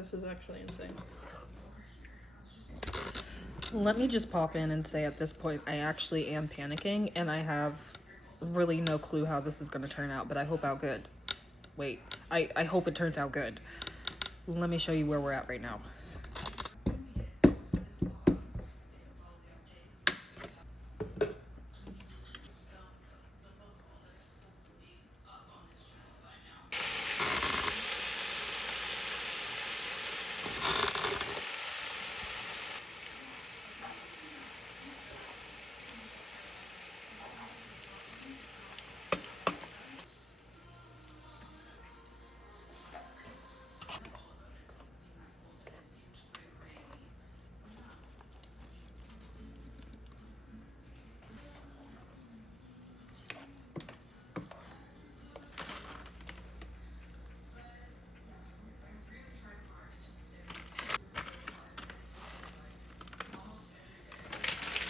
This is actually insane. Let me just pop in and say at this point, I actually am panicking and I have really no clue how this is going to turn out, but I hope out good. Wait, I hope it turns out good. Let me show you where we're at right now.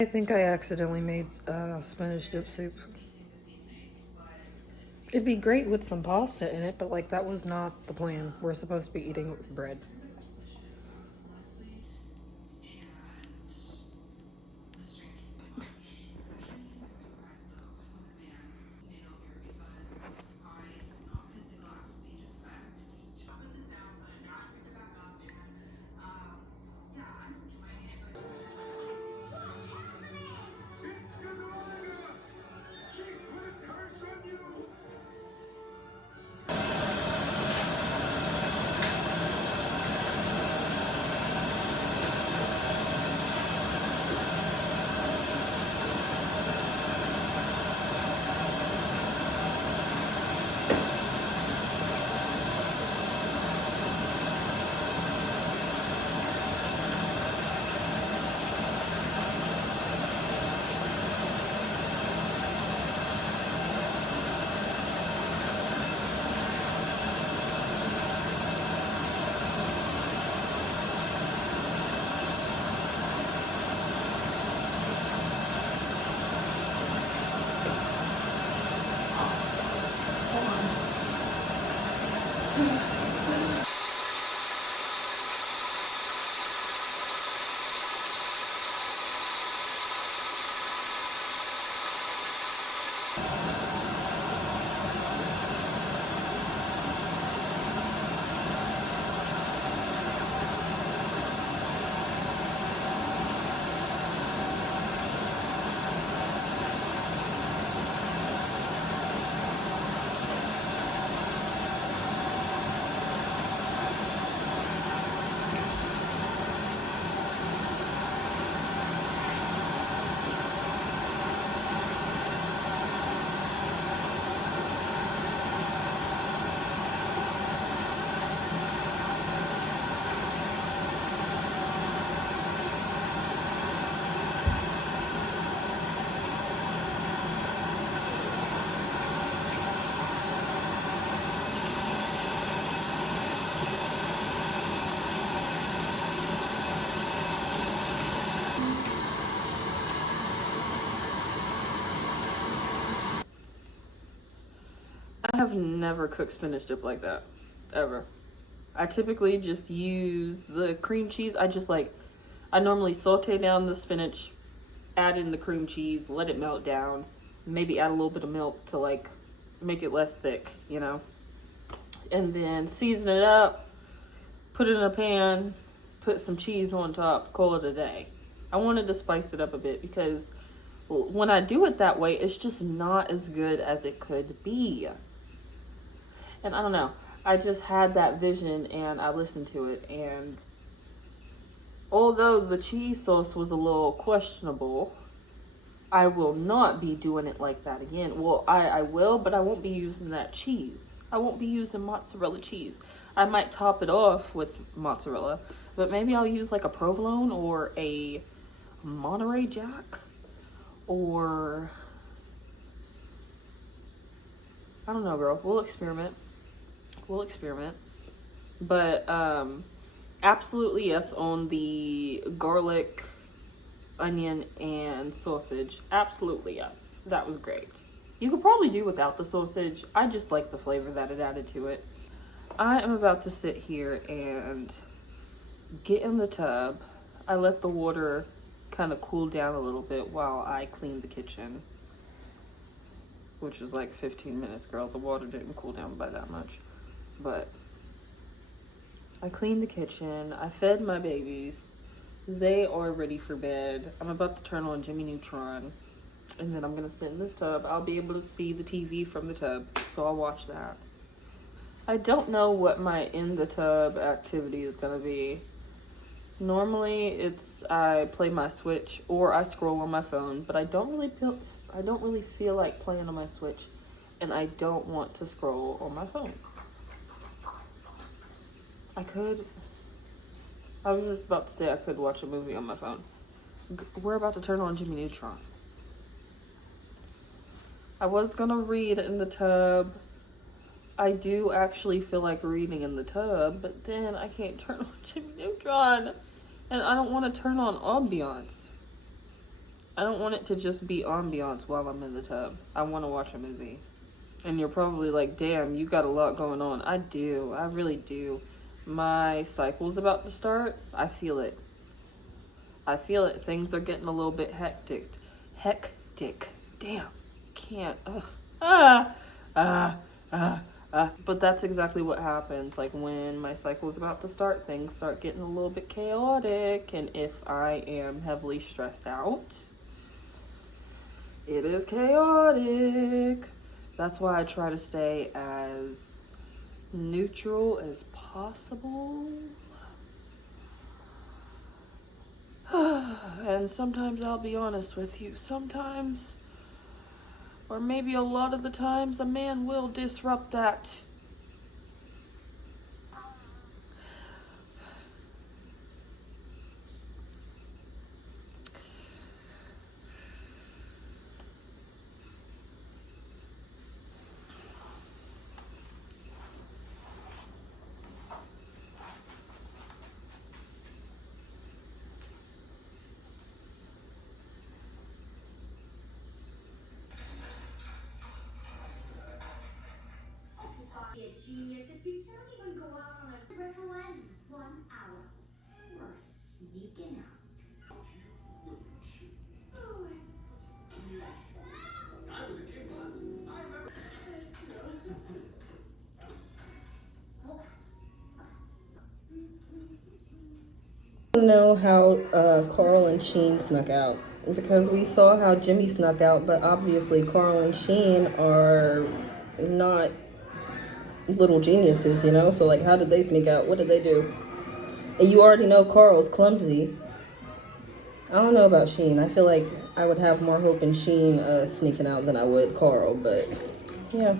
I think I accidentally made spinach dip soup. It'd be great with some pasta in it, but like that was not the plan. We're supposed to be eating it with bread. I have never cooked spinach dip like that, ever. I typically just use the cream cheese. I normally saute down the spinach, add in the cream cheese, let it melt down, maybe add a little bit of milk to like make it less thick, you know? And then season it up, put it in a pan, put some cheese on top, call it a day. I wanted to spice it up a bit because when I do it that way, it's just not as good as it could be. And I don't know, I just had that vision and I listened to it, and although the cheese sauce was a little questionable, I will not be doing it like that again. Well, I will, but I won't be using that cheese. I won't be using mozzarella cheese. I might top it off with mozzarella, but maybe I'll use like a provolone or a Monterey Jack, or I don't know, girl. We'll experiment. But absolutely yes on the garlic, onion, and sausage. Absolutely yes. That was great. You could probably do without the sausage. I just like the flavor that it added to it. I am about to sit here and get in the tub. I let the water kind of cool down a little bit while I clean the kitchen, which was like 15 minutes, girl. The water didn't cool down by that much. But I cleaned the kitchen. I fed my babies. They are ready for bed. I'm about to turn on Jimmy Neutron, and then I'm going to sit in this tub. I'll be able to see the TV from the tub, so I'll watch that. I don't know what my in the tub activity is going to be. Normally it's I play my Switch or I scroll on my phone, but I don't really feel like playing on my Switch, and I don't want to scroll on my phone. I was just about to say I could watch a movie on my phone. We're about to turn on Jimmy Neutron. I was gonna read in the tub. I do actually feel like reading in the tub, but then I can't turn on Jimmy Neutron. And I don't want to turn on ambiance. I don't want it to just be ambiance while I'm in the tub. I want to watch a movie. And you're probably like, damn, you got a lot going on. I do. I really do. My cycle's about to start. I feel it. Things are getting a little bit hectic. Damn. Can't. But that's exactly what happens. Like when my cycle is about to start, things start getting a little bit chaotic. And if I am heavily stressed out, it is chaotic. That's why I try to stay as neutral as possible. And sometimes I'll be honest with you. Sometimes, or maybe a lot of the times, a man will disrupt that. Genius if you can't even go out on a retro end 1 hour. We're sneaking out. I was a kid once. I remember. I don't know how Carl and Sheen snuck out, because we saw how Jimmy snuck out, but obviously Carl and Sheen are not little geniuses, you know? So, like, how did they sneak out? What did they do? And you already know Carl's clumsy. I don't know about Sheen. I feel like I would have more hope in Sheen sneaking out than I would Carl, but yeah.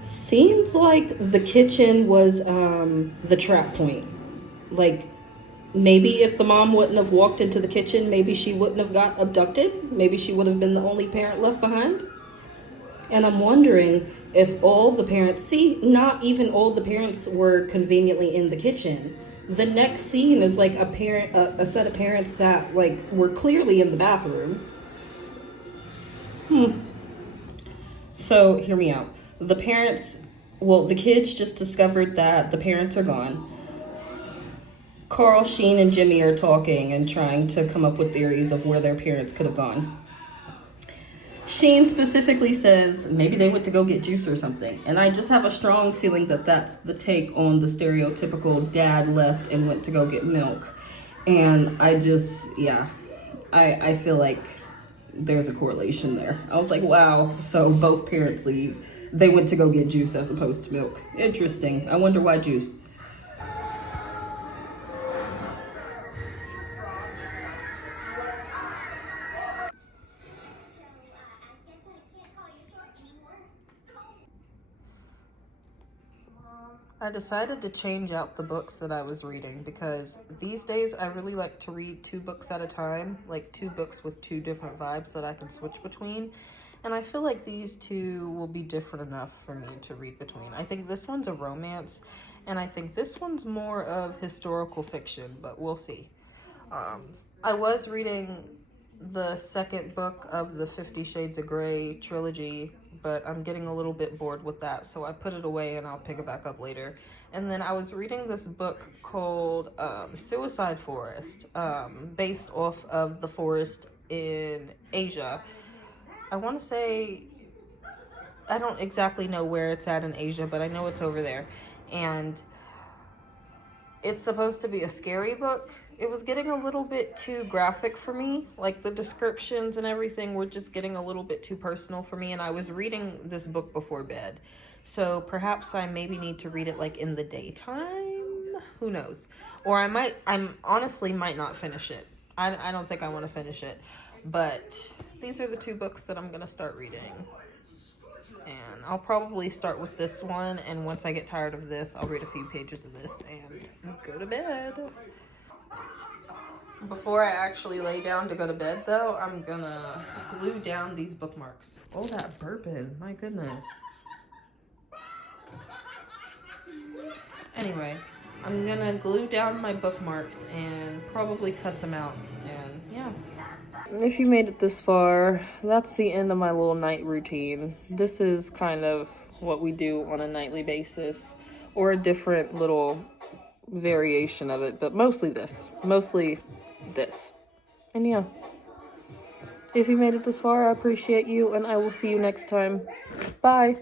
Seems like the kitchen was the trap point. Like, maybe if the mom wouldn't have walked into the kitchen, maybe she wouldn't have got abducted. Maybe she would have been the only parent left behind. And I'm wondering if all the parents, not even all the parents were conveniently in the kitchen. The next scene is like a set of parents that like were clearly in the bathroom. So hear me out. The kids just discovered that the parents are gone. Carl, Sheen, and Jimmy are talking and trying to come up with theories of where their parents could have gone. Sheen specifically says maybe they went to go get juice or something. And I just have a strong feeling that that's the take on the stereotypical dad left and went to go get milk. And I feel like there's a correlation there. I was like, wow, so both parents leave. They went to go get juice as opposed to milk. Interesting. I wonder why juice. I decided to change out the books that I was reading because these days I really like to read 2 books at a time, like 2 books with 2 different vibes that I can switch between. And I feel like these 2 will be different enough for me to read between. I think this one's a romance, and I think this one's more of historical fiction, but we'll see. I was reading the second book of the 50 Shades of Grey trilogy, but I'm getting a little bit bored with that, so I put it away and I'll pick it back up later. And then I was reading this book called Suicide Forest, based off of the forest in Asia. I want to say, I don't exactly know where it's at in Asia, but I know it's over there. And it's supposed to be a scary book. It was getting a little bit too graphic for me. Like the descriptions and everything were just getting a little bit too personal for me. And I was reading this book before bed. So perhaps I maybe need to read it like in the daytime. Who knows? Or I'm honestly might not finish it. I don't think I want to finish it. But these are the two books that I'm going to start reading. And I'll probably start with this one, and once I get tired of this, I'll read a few pages of this and go to bed. Before I actually lay down to go to bed, though, I'm gonna glue down these bookmarks. Oh, that burping, my goodness. Anyway, I'm gonna glue down my bookmarks and probably cut them out, and yeah. If you made it this far, that's the end of my little night routine. This is kind of what we do on a nightly basis, or a different little variation of it, but mostly this. And yeah, if you made it this far, I appreciate you, and I will see you next time. Bye.